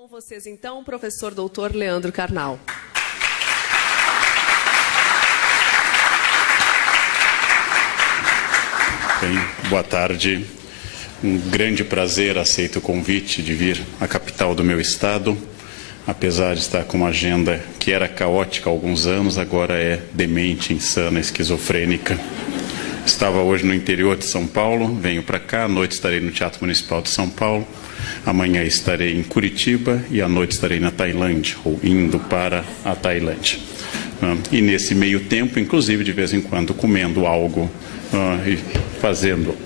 Com vocês, então, o professor doutor Leandro Carnal. Bem, boa tarde. Um grande prazer, aceito o convite de vir à capital do meu estado. Apesar de estar com uma agenda que era caótica há alguns anos, agora é demente, insana, esquizofrênica. Estava hoje no interior de São Paulo, venho para cá, à noite estarei no Teatro Municipal de São Paulo, amanhã estarei em Curitiba e à noite estarei na Tailândia, ou indo para a Tailândia. E nesse meio tempo, inclusive, de vez em quando, comendo algo e fazendo.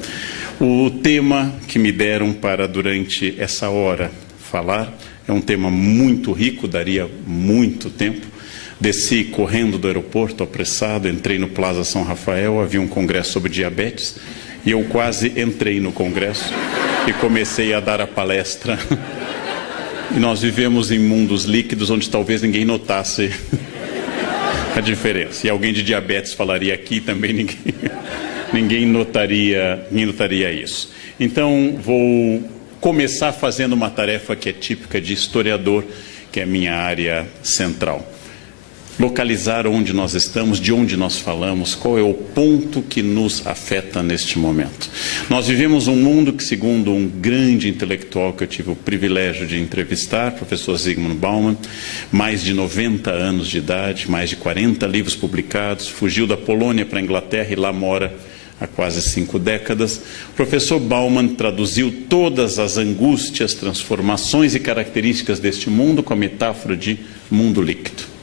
O tema que me deram para, durante essa hora, falar é um tema muito rico, daria muito tempo. Desci correndo do aeroporto, apressado, entrei no Plaza São Rafael, havia um congresso sobre diabetes, e eu quase entrei no congresso e comecei a dar a palestra. E nós vivemos em mundos líquidos onde talvez ninguém notasse a diferença. E alguém de diabetes falaria aqui, também ninguém notaria isso. Então, vou começar fazendo uma tarefa que é típica de historiador, que é a minha área central. Localizar onde nós estamos, de onde nós falamos, qual é o ponto que nos afeta neste momento. Nós vivemos um mundo que, segundo um grande intelectual que eu tive o privilégio de entrevistar, professor Zygmunt Bauman, mais de 90 anos de idade, mais de 40 livros publicados, fugiu da Polônia para a Inglaterra e lá mora há quase 5 décadas. O professor Bauman traduziu todas as angústias, transformações e características deste mundo com a metáfora de mundo líquido.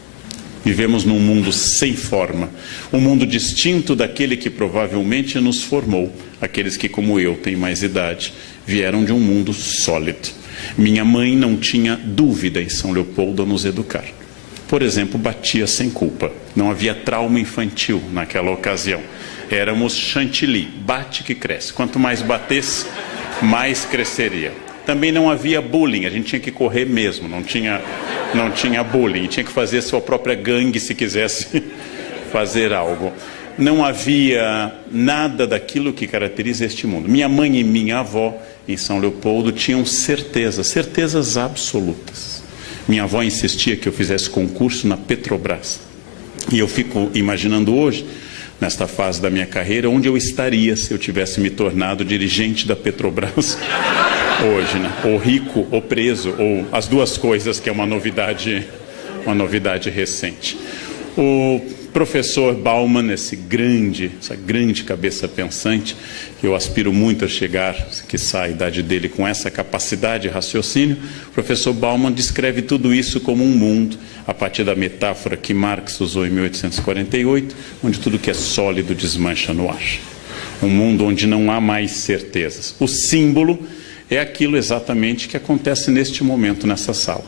Vivemos num mundo sem forma, um mundo distinto daquele que provavelmente nos formou. Aqueles que, como eu, têm mais idade, vieram de um mundo sólido. Minha mãe não tinha dúvida em São Leopoldo a nos educar. Por exemplo, batia sem culpa. Não havia trauma infantil naquela ocasião. Éramos chantilly, bate que cresce. Quanto mais batesse, mais cresceria. Também não havia bullying, a gente tinha que correr mesmo, não tinha bullying, tinha que fazer sua própria gangue se quisesse fazer algo. Não havia nada daquilo que caracteriza este mundo. Minha mãe e minha avó, em São Leopoldo, tinham certezas absolutas. Minha avó insistia que eu fizesse concurso na Petrobras. E eu fico imaginando hoje, nesta fase da minha carreira, onde eu estaria se eu tivesse me tornado dirigente da Petrobras hoje, né? Ou rico, ou preso, ou as duas coisas, que é uma novidade recente. O professor Bauman, essa grande cabeça pensante, que eu aspiro muito a chegar, que sai a idade dele com essa capacidade de raciocínio, o professor Bauman descreve tudo isso como um mundo, a partir da metáfora que Marx usou em 1848, onde tudo que é sólido desmancha no ar. Um mundo onde não há mais certezas. O símbolo é aquilo exatamente que acontece neste momento nessa sala.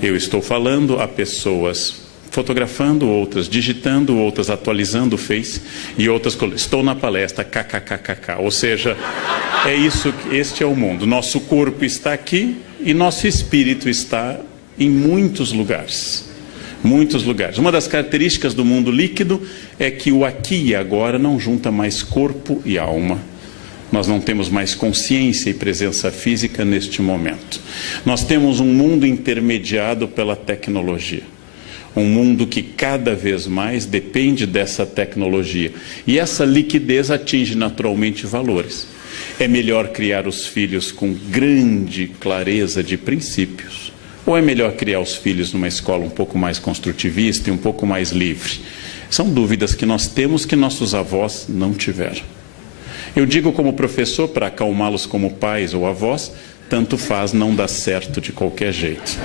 Eu estou falando, há pessoas fotografando, outras digitando, outras atualizando o Face e outras... Estou na palestra, kkkk. Ou seja, é isso, este é o mundo. Nosso corpo está aqui e nosso espírito está em muitos lugares. Muitos lugares. Uma das características do mundo líquido é que o aqui e agora não junta mais corpo e alma. Nós não temos mais consciência e presença física neste momento. Nós temos um mundo intermediado pela tecnologia. Um mundo que cada vez mais depende dessa tecnologia. E essa liquidez atinge naturalmente valores. É melhor criar os filhos com grande clareza de princípios? Ou é melhor criar os filhos numa escola um pouco mais construtivista e um pouco mais livre? São dúvidas que nós temos que nossos avós não tiveram. Eu digo como professor, para acalmá-los como pais ou avós, tanto faz, não dá certo de qualquer jeito.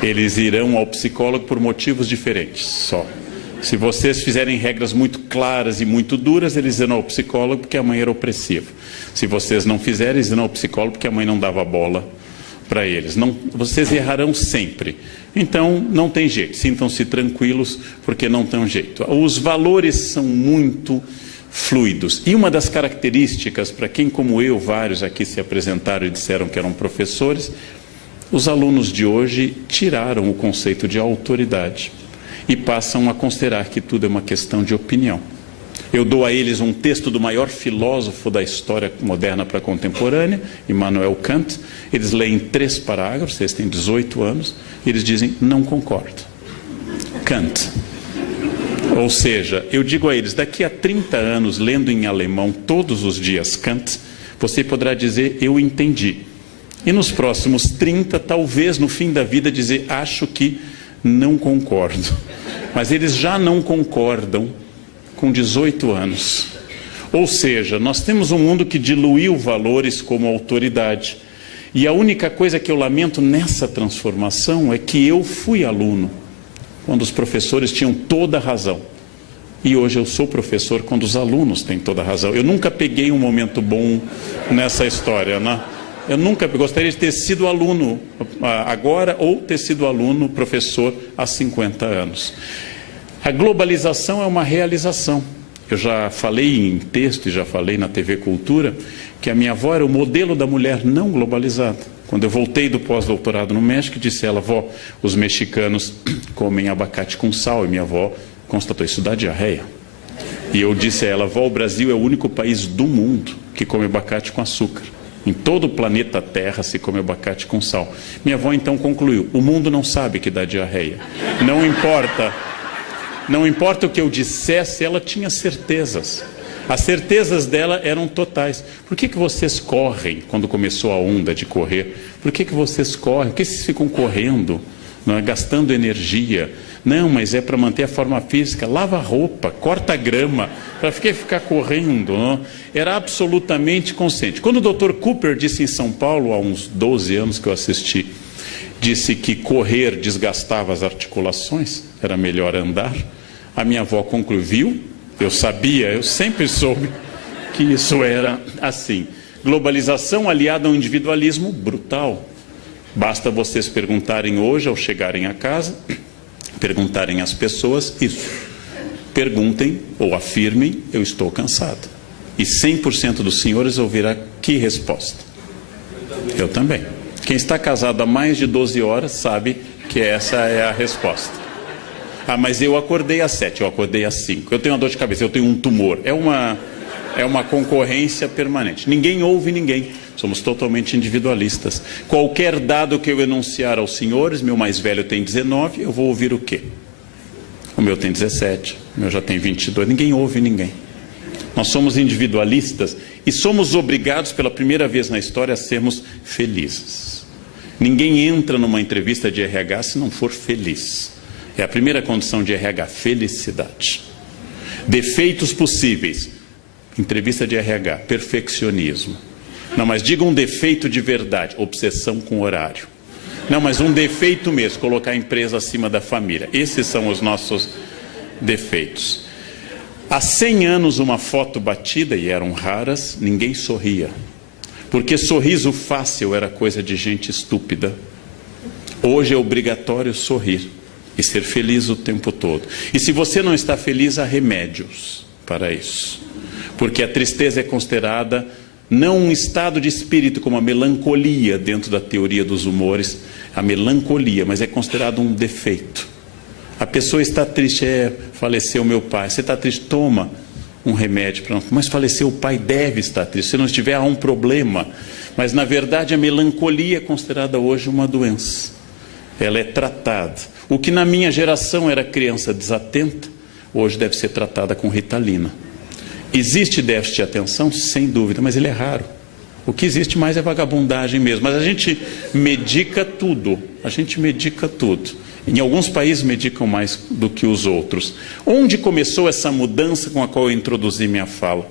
Eles irão ao psicólogo por motivos diferentes, só. Se vocês fizerem regras muito claras e muito duras, eles irão ao psicólogo porque a mãe era opressiva. Se vocês não fizerem, eles irão ao psicólogo porque a mãe não dava bola para eles. Não, vocês errarão sempre. Então, não tem jeito. Sintam-se tranquilos porque não tem jeito. Os valores são muito fluidos. E uma das características, para quem como eu, vários aqui se apresentaram e disseram que eram professores, os alunos de hoje tiraram o conceito de autoridade e passam a considerar que tudo é uma questão de opinião. Eu dou a eles um texto do maior filósofo da história moderna para a contemporânea, Immanuel Kant. Eles leem 3 parágrafos, eles têm 18 anos, e eles dizem, não concordo. Kant. Ou seja, eu digo a eles, daqui a 30 anos, lendo em alemão todos os dias Kant, você poderá dizer, eu entendi. E nos próximos 30, talvez no fim da vida, dizer, acho que não concordo. Mas eles já não concordam com 18 anos. Ou seja, nós temos um mundo que diluiu valores como autoridade. E a única coisa que eu lamento nessa transformação é que eu fui aluno quando os professores tinham toda a razão. E hoje eu sou professor quando os alunos têm toda a razão. Eu nunca peguei um momento bom nessa história, né? Eu nunca gostaria de ter sido aluno agora ou ter sido aluno, professor, há 50 anos. A globalização é uma realização. Eu já falei em texto e já falei na TV Cultura que a minha avó era o modelo da mulher não globalizada. Quando eu voltei do pós-doutorado no México, disse ela, vó, os mexicanos comem abacate com sal. E minha avó constatou, isso dá diarreia. E eu disse a ela, vó, o Brasil é o único país do mundo que come abacate com açúcar. Em todo o planeta Terra se come abacate com sal. Minha avó então concluiu, o mundo não sabe que dá diarreia. Não importa o que eu dissesse, ela tinha certezas. As certezas dela eram totais. Por que vocês correm quando começou a onda de correr? Por que vocês correm? Por que vocês ficam correndo, não é? Gastando energia? Não, mas é para manter a forma física. Lava a roupa, corta a grama, para ficar correndo. Não? Era absolutamente consciente. Quando o Dr. Cooper disse em São Paulo, há uns 12 anos que eu assisti, disse que correr desgastava as articulações, era melhor andar, a minha avó concluiu, eu sabia, eu sempre soube que isso era assim. Globalização aliada a um individualismo brutal. Basta vocês perguntarem hoje, ao chegarem a casa, perguntarem às pessoas isso. Perguntem ou afirmem, eu estou cansado. E 100% dos senhores ouvirá que resposta? Eu também. Quem está casado há mais de 12 horas sabe que essa é a resposta. Ah, mas eu acordei às 7, eu acordei às 5. Eu tenho uma dor de cabeça, eu tenho um tumor. É uma concorrência permanente. Ninguém ouve ninguém. Somos totalmente individualistas. Qualquer dado que eu enunciar aos senhores, meu mais velho tem 19, eu vou ouvir o quê? O meu tem 17, o meu já tem 22. Ninguém ouve ninguém. Nós somos individualistas e somos obrigados pela primeira vez na história a sermos felizes. Ninguém entra numa entrevista de RH se não for feliz. É a primeira condição de RH, felicidade. Defeitos possíveis. Entrevista de RH, perfeccionismo. Não, mas diga um defeito de verdade, obsessão com horário. Não, mas um defeito mesmo, colocar a empresa acima da família. Esses são os nossos defeitos. Há 100 anos uma foto batida, e eram raras, ninguém sorria. Porque sorriso fácil era coisa de gente estúpida. Hoje é obrigatório sorrir e ser feliz o tempo todo. E se você não está feliz, há remédios para isso. Porque a tristeza é considerada não um estado de espírito como a melancolia dentro da teoria dos humores, a melancolia, mas é considerado um defeito. A pessoa está triste, faleceu meu pai, você está triste, toma um remédio, mas faleceu o pai, deve estar triste, se não estiver há um problema. Mas na verdade a melancolia é considerada hoje uma doença, ela é tratada. O que na minha geração era criança desatenta, hoje deve ser tratada com Ritalina. Existe déficit de atenção? Sem dúvida, mas ele é raro. O que existe mais é vagabundagem mesmo. Mas a gente medica tudo. A gente medica tudo. Em alguns países medicam mais do que os outros. Onde começou essa mudança com a qual eu introduzi minha fala?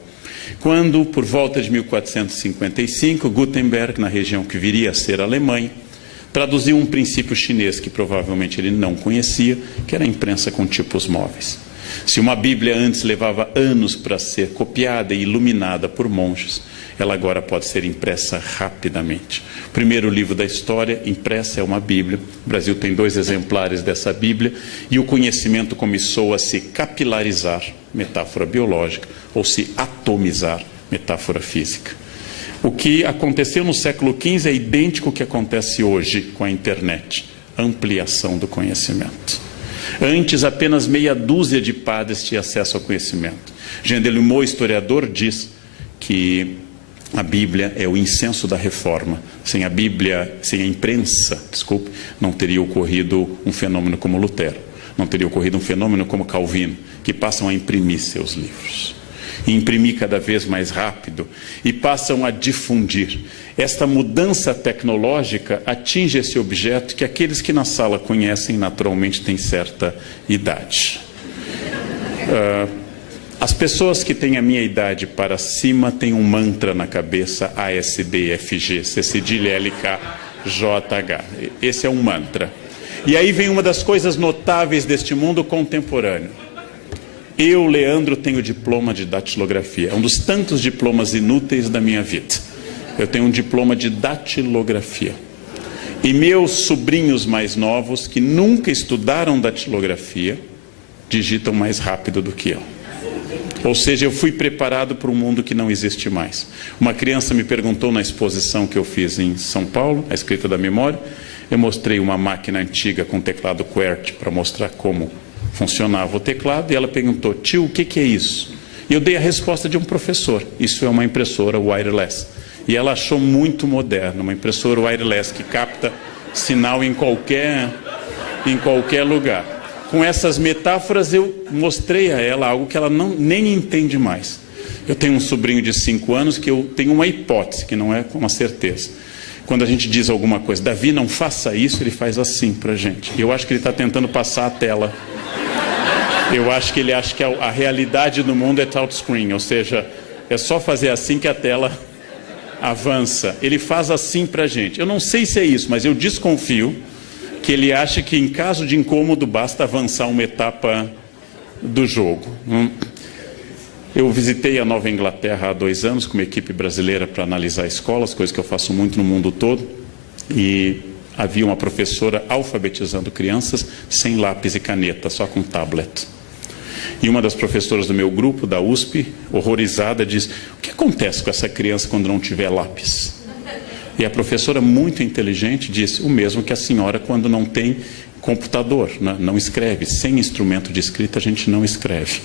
Quando, por volta de 1455, Gutenberg, na região que viria a ser a Alemanha, traduziu um princípio chinês que provavelmente ele não conhecia, que era a imprensa com tipos móveis. Se uma Bíblia antes levava anos para ser copiada e iluminada por monges, ela agora pode ser impressa rapidamente. O primeiro livro da história, impressa, é uma Bíblia. O Brasil tem 2 exemplares dessa Bíblia e o conhecimento começou a se capilarizar, metáfora biológica, ou se atomizar, metáfora física. O que aconteceu no século XV é idêntico ao que acontece hoje com a internet. Ampliação do conhecimento. Antes, apenas meia dúzia de padres tinha acesso ao conhecimento. Jean Delumeau, historiador, diz que a Bíblia é o incenso da reforma. Sem a Bíblia, sem a imprensa, não teria ocorrido um fenômeno como Lutero. Não teria ocorrido um fenômeno como Calvino, que passam a imprimir seus livros. E imprimir cada vez mais rápido e passam a difundir. Esta mudança tecnológica atinge esse objeto que aqueles que na sala conhecem naturalmente têm certa idade. As pessoas que têm a minha idade para cima têm um mantra na cabeça: ASDFG, C cedilha LKJH. Esse é um mantra. E aí vem uma das coisas notáveis deste mundo contemporâneo. Eu, Leandro, tenho diploma de datilografia. É um dos tantos diplomas inúteis da minha vida. Eu tenho um diploma de datilografia. E meus sobrinhos mais novos, que nunca estudaram datilografia, digitam mais rápido do que eu. Ou seja, eu fui preparado para um mundo que não existe mais. Uma criança me perguntou na exposição que eu fiz em São Paulo, a escrita da memória. Eu mostrei uma máquina antiga com teclado QWERTY para mostrar como funcionava o teclado, e ela perguntou: tio, o que é isso? E eu dei a resposta de um professor: isso é uma impressora wireless. E ela achou muito moderno, uma impressora wireless que capta sinal em qualquer lugar. Com essas metáforas eu mostrei a ela algo que ela nem entende mais. Eu tenho um sobrinho de 5 anos que eu tenho uma hipótese, que não é uma certeza. Quando a gente diz alguma coisa: Davi, não faça isso, ele faz assim para a gente. E eu acho que ele está tentando passar a tela. Eu acho que ele acha que a realidade do mundo é touchscreen, ou seja, é só fazer assim que a tela avança. Ele faz assim para a gente. Eu não sei se é isso, mas eu desconfio que ele acha que em caso de incômodo basta avançar uma etapa do jogo. Eu visitei a Nova Inglaterra há 2 anos com uma equipe brasileira para analisar escolas, coisa que eu faço muito no mundo todo, e havia uma professora alfabetizando crianças sem lápis e caneta, só com tablet. E uma das professoras do meu grupo, da USP, horrorizada, diz: o que acontece com essa criança quando não tiver lápis? E a professora, muito inteligente, disse: o mesmo que a senhora quando não tem computador, né? Não escreve. Sem instrumento de escrita a gente não escreve.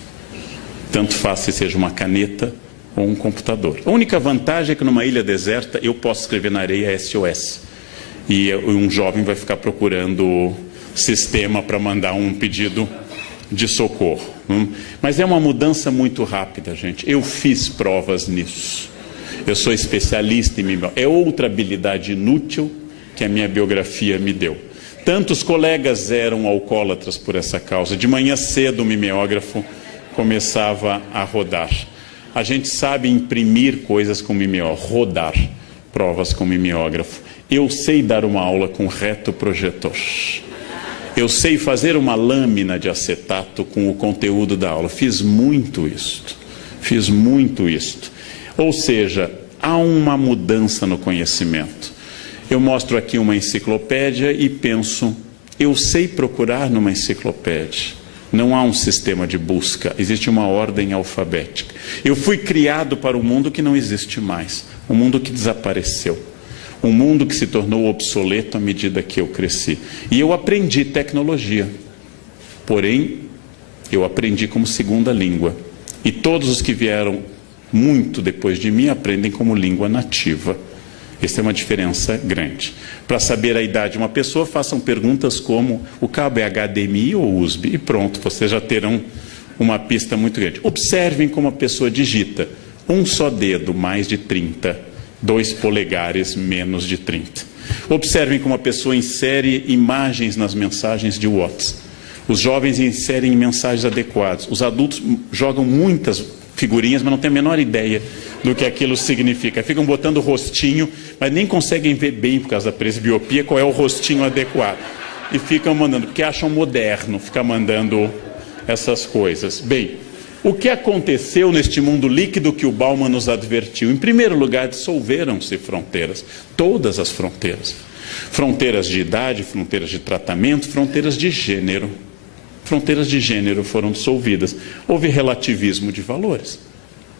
Tanto faz se seja uma caneta ou um computador. A única vantagem é que numa ilha deserta eu posso escrever na areia SOS. E um jovem vai ficar procurando sistema para mandar um pedido de socorro. Mas é uma mudança muito rápida, gente. Eu fiz provas nisso. Eu sou especialista em mimeógrafo. É outra habilidade inútil que a minha biografia me deu. Tantos colegas eram alcoólatras por essa causa. De manhã cedo o mimeógrafo começava a rodar. A gente sabe imprimir coisas com mimeógrafo, rodar provas com mimeógrafo. Eu sei dar uma aula com retroprojetor. Eu sei fazer uma lâmina de acetato com o conteúdo da aula. Fiz muito isto. Fiz muito isto. Ou seja, há uma mudança no conhecimento. Eu mostro aqui uma enciclopédia e penso: eu sei procurar numa enciclopédia. Não há um sistema de busca, existe uma ordem alfabética. Eu fui criado para um mundo que não existe mais, um mundo que desapareceu, um mundo que se tornou obsoleto à medida que eu cresci. E eu aprendi tecnologia, porém, eu aprendi como segunda língua. E todos os que vieram muito depois de mim aprendem como língua nativa. Essa é uma diferença grande. Para saber a idade de uma pessoa, façam perguntas como: o cabo é HDMI ou USB? E pronto, vocês já terão uma pista muito grande. Observem como a pessoa digita: um só dedo, mais de 30, 2 polegares, menos de 30. Observem como a pessoa insere imagens nas mensagens de WhatsApp. Os jovens inserem mensagens adequadas. Os adultos jogam muitas figurinhas, mas não têm a menor ideia do que aquilo significa. Ficam botando o rostinho, mas nem conseguem ver bem, por causa da presbiopia, qual é o rostinho adequado. E ficam mandando, porque acham moderno ficar mandando essas coisas. Bem, o que aconteceu neste mundo líquido que o Bauman nos advertiu? Em primeiro lugar, dissolveram-se fronteiras, todas as fronteiras. Fronteiras de idade, fronteiras de tratamento, fronteiras de gênero. Fronteiras de gênero foram dissolvidas. Houve relativismo de valores,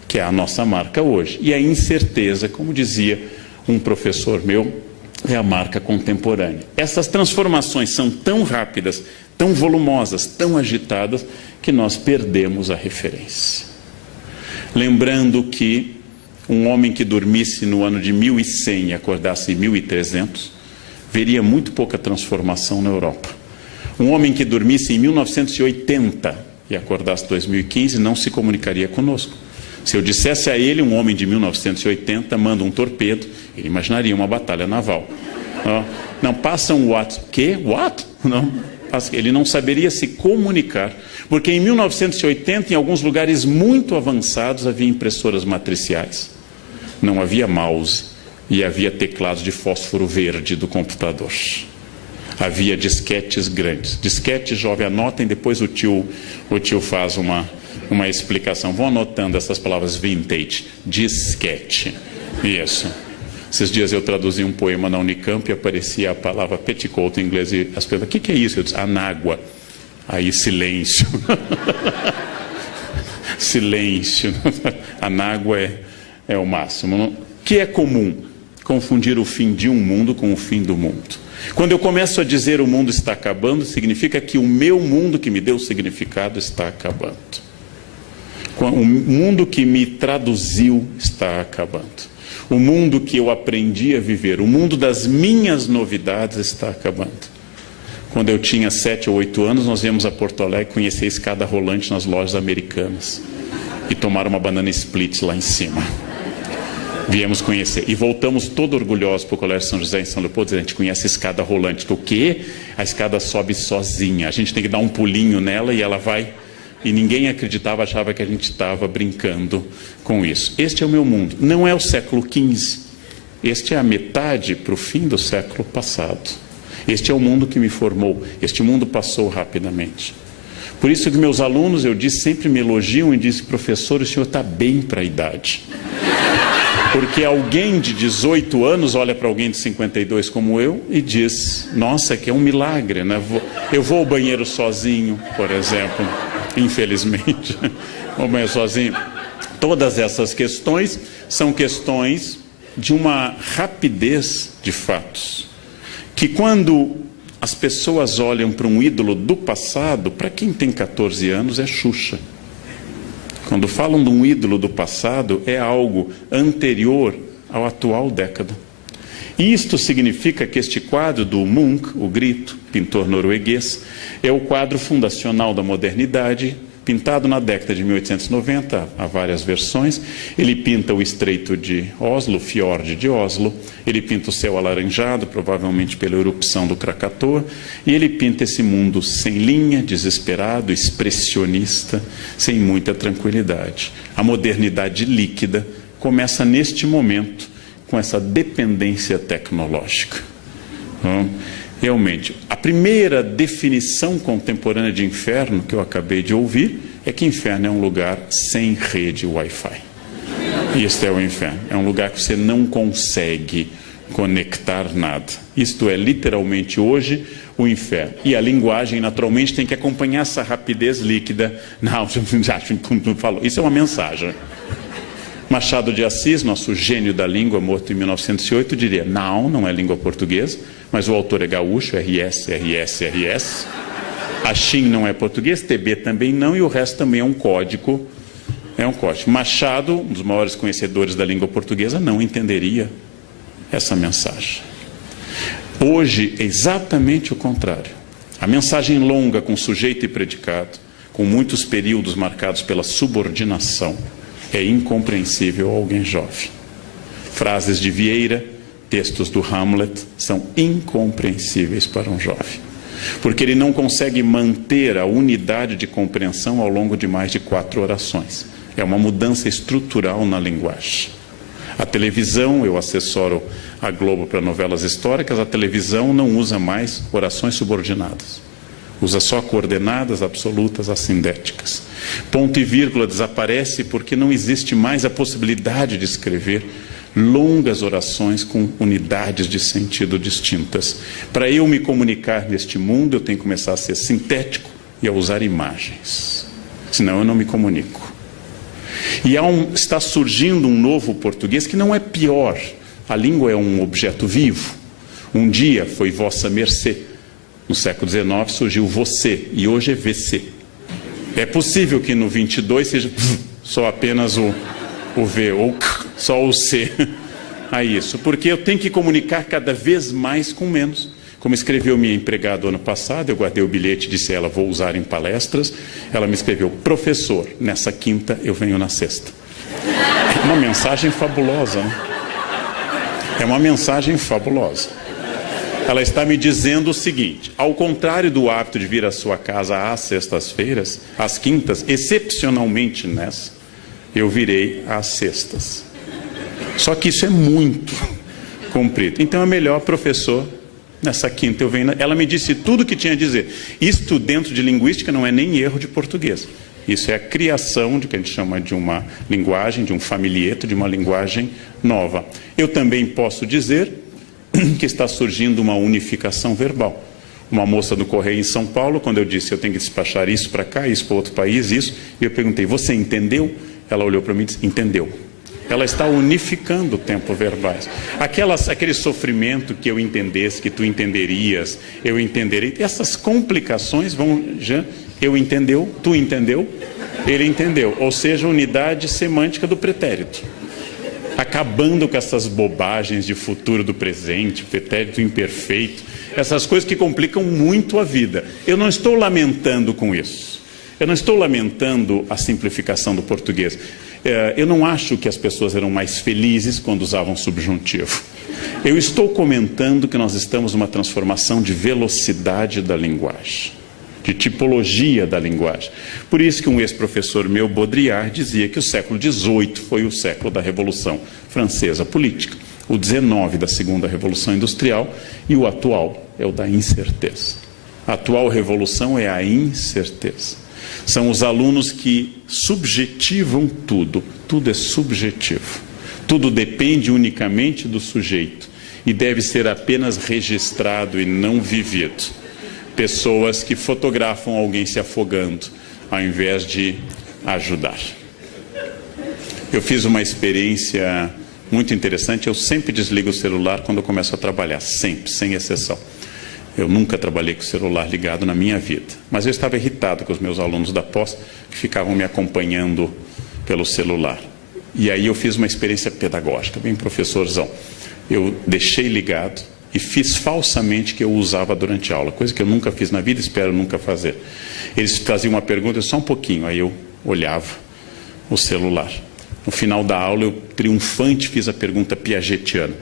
que é a nossa marca hoje. E a incerteza, como dizia um professor meu, é a marca contemporânea. Essas transformações são tão rápidas, tão volumosas, tão agitadas, que nós perdemos a referência. Lembrando que um homem que dormisse no ano de 1100 e acordasse em 1300, veria muito pouca transformação na Europa. Um homem que dormisse em 1980 e acordasse em 2015 não se comunicaria conosco. Se eu dissesse a ele, um homem de 1980 manda um torpedo, ele imaginaria uma batalha naval. Não, passa um what? Que? What? Não, ele não saberia se comunicar, porque em 1980, em alguns lugares muito avançados, havia impressoras matriciais. Não havia mouse e havia teclados de fósforo verde do computador. Havia disquetes grandes. Disquete, jovem, anotem, depois o tio faz uma explicação. Vão anotando essas palavras vintage. Disquete. Isso. Esses dias eu traduzi um poema na Unicamp e aparecia a palavra petticoat em inglês. E as pessoas, o que é isso? Eu disse, anágua. Aí, silêncio. Silêncio. Anágua é o máximo. O que é comum? Confundir o fim de um mundo com o fim do mundo. Quando eu começo a dizer o mundo está acabando, significa que o meu mundo que me deu significado está acabando. O mundo que me traduziu está acabando. O mundo que eu aprendi a viver, o mundo das minhas novidades está acabando. Quando eu tinha 7 ou 8 anos, nós viemos a Porto Alegre conhecer a escada rolante nas lojas americanas e tomar uma banana split lá em cima. Viemos conhecer e voltamos todo orgulhosos para o Colégio São José em São Leopoldo, dizendo, a gente conhece a escada rolante. O quê? A escada sobe sozinha, a gente tem que dar um pulinho nela e ela vai... E ninguém acreditava, achava que a gente estava brincando com isso. Este é o meu mundo. Não é o século XV. Este é a metade para o fim do século passado. Este é o mundo que me formou. Este mundo passou rapidamente. Por isso que meus alunos, eu disse, sempre me elogiam e dizem, professor, o senhor está bem para a idade. Porque alguém de 18 anos olha para alguém de 52 como eu e diz, nossa, que é um milagre, né? Eu vou ao banheiro sozinho, por exemplo, infelizmente, vou ao banheiro sozinho. Todas essas questões são questões de uma rapidez de fatos, que quando as pessoas olham para um ídolo do passado, para quem tem 14 anos é Xuxa. Quando falam de um ídolo do passado, é algo anterior à atual década. Isto significa que este quadro do Munch, o Grito, pintor norueguês, é o quadro fundacional da modernidade, pintado na década de 1890, há várias versões. Ele pinta o Estreito de Oslo, o Fiord de Oslo, ele pinta o céu alaranjado, provavelmente pela erupção do Krakatoa, e ele pinta esse mundo sem linha, desesperado, expressionista, sem muita tranquilidade. A modernidade líquida começa neste momento, com essa dependência tecnológica. Realmente, a primeira definição contemporânea de inferno que eu acabei de ouvir é que inferno é um lugar sem rede Wi-Fi. Isto é o inferno. É um lugar que você não consegue conectar nada. Isto é literalmente hoje o inferno. E a linguagem, naturalmente, tem que acompanhar essa rapidez líquida. Não, já falou. Isso é uma mensagem. Machado de Assis, nosso gênio da língua, morto em 1908, diria, não é língua portuguesa, mas o autor é gaúcho, RS. Achim não é português, TB também não, e o resto também é um código. Machado, um dos maiores conhecedores da língua portuguesa, não entenderia essa mensagem. Hoje é exatamente o contrário. A mensagem longa, com sujeito e predicado, com muitos períodos marcados pela subordinação, é incompreensível a alguém jovem. Frases de Vieira, textos do Hamlet, são incompreensíveis para um jovem. Porque ele não consegue manter a unidade de compreensão ao longo de mais de 4 orações. É uma mudança estrutural na linguagem. A televisão, eu assessoro a Globo para novelas históricas, a televisão não usa mais orações subordinadas. Usa só coordenadas absolutas assindéticas. Ponto e vírgula desaparece porque não existe mais a possibilidade de escrever longas orações com unidades de sentido distintas. Para eu me comunicar neste mundo, eu tenho que começar a ser sintético e a usar imagens. Senão eu não me comunico. E está surgindo um novo português que não é pior. A língua é um objeto vivo. Um dia foi vossa mercê. No século XIX surgiu você e hoje é VC. É possível que no 22 seja só apenas o V ou só o C. A isso, porque eu tenho que comunicar cada vez mais com menos. Como escreveu minha empregada ano passado, eu guardei o bilhete e disse a ela, vou usar em palestras. Ela me escreveu, professor, nessa quinta eu venho na sexta. É uma mensagem fabulosa, né? É uma mensagem fabulosa. Ela está me dizendo o seguinte, ao contrário do hábito de vir à sua casa às sextas-feiras, às quintas, excepcionalmente nessa, eu virei às sextas. Só que isso é muito comprido. Então é melhor, professor, nessa quinta eu venho... Ela me disse tudo o que tinha a dizer. Isto dentro de linguística não é nem erro de português. Isso é a criação de que a gente chama de uma linguagem, de um familieto, de uma linguagem nova. Eu também posso dizer que está surgindo uma unificação verbal. Uma moça do Correio em São Paulo, quando eu disse eu tenho que despachar isso para cá, isso para outro país, isso, e eu perguntei, você entendeu? Ela olhou para mim e disse, entendeu. Ela está unificando o tempo verbais. Aquele sofrimento que eu entendesse, que tu entenderias, eu entenderei. Essas complicações vão... Eu entendeu, tu entendeu, ele entendeu. Ou seja, unidade semântica do pretérito. Acabando com essas bobagens de futuro do presente, pretérito imperfeito, essas coisas que complicam muito a vida. Eu não estou lamentando com isso. Eu não estou lamentando a simplificação do português. Eu não acho que as pessoas eram mais felizes quando usavam subjuntivo. Eu estou comentando que nós estamos numa transformação de velocidade da linguagem, de tipologia da linguagem. Por isso que um ex-professor meu, Baudrillard, dizia que o século XVIII foi o século da Revolução Francesa política, o XIX da Segunda Revolução Industrial e o atual é o da incerteza. A atual revolução é a incerteza. São os alunos que subjetivam tudo. Tudo é subjetivo. Tudo depende unicamente do sujeito e deve ser apenas registrado e não vivido. Pessoas que fotografam alguém se afogando, ao invés de ajudar. Eu fiz uma experiência muito interessante. Eu sempre desligo o celular quando eu começo a trabalhar. Sempre, sem exceção. Eu nunca trabalhei com o celular ligado na minha vida. Mas eu estava irritado com os meus alunos da pós, que ficavam me acompanhando pelo celular. E aí eu fiz uma experiência pedagógica, bem professorzão. Eu deixei ligado e fiz falsamente que eu usava durante a aula, coisa que eu nunca fiz na vida, espero nunca fazer. Eles faziam uma pergunta, só um pouquinho, aí eu olhava o celular. No final da aula, eu triunfante fiz a pergunta piagetiana.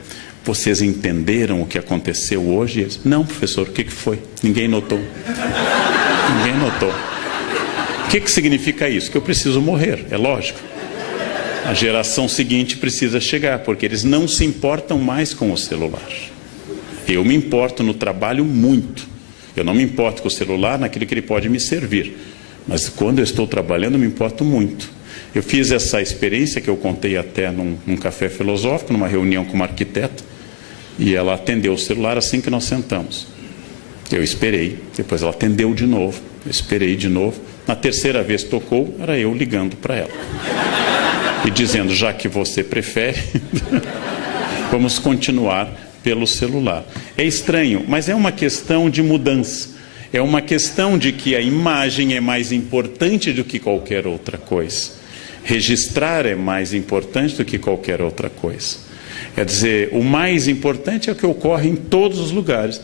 Vocês entenderam o que aconteceu hoje? Eles, não, professor, o que foi? Ninguém notou. Ninguém notou. O que significa isso? Que eu preciso morrer, é lógico. A geração seguinte precisa chegar, porque eles não se importam mais com o celular. Eu me importo no trabalho muito. Eu não me importo com o celular naquilo que ele pode me servir. Mas quando eu estou trabalhando, eu me importo muito. Eu fiz essa experiência que eu contei até num café filosófico, numa reunião com uma arquiteta. E ela atendeu o celular assim que nós sentamos. Eu esperei, depois ela atendeu de novo, eu esperei de novo. Na terceira vez tocou, era eu ligando para ela. E dizendo, já que você prefere, vamos continuar pelo celular. É estranho, mas é uma questão de mudança. É uma questão de que a imagem é mais importante do que qualquer outra coisa. Registrar é mais importante do que qualquer outra coisa. Quer dizer, o mais importante é o que ocorre em todos os lugares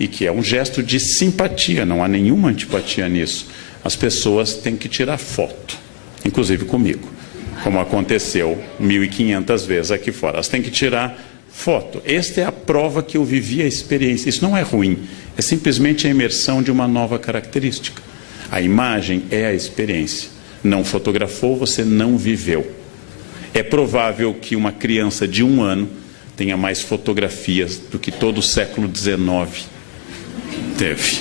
e que é um gesto de simpatia, não há nenhuma antipatia nisso. As pessoas têm que tirar foto, inclusive comigo, como aconteceu 1.500 vezes aqui fora. Elas têm que tirar foto. Esta é a prova que eu vivi a experiência. Isso não é ruim, é simplesmente a imersão de uma nova característica. A imagem é a experiência. Não fotografou, você não viveu. É provável que uma criança de 1 ano tenha mais fotografias do que todo o século XIX teve.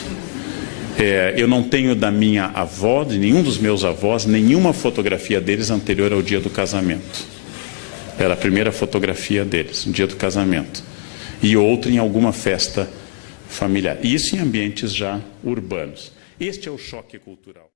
Eu não tenho da minha avó, de nenhum dos meus avós, nenhuma fotografia deles anterior ao dia do casamento. Era a primeira fotografia deles, no dia do casamento. E outra em alguma festa familiar. Isso em ambientes já urbanos. Este é o choque cultural.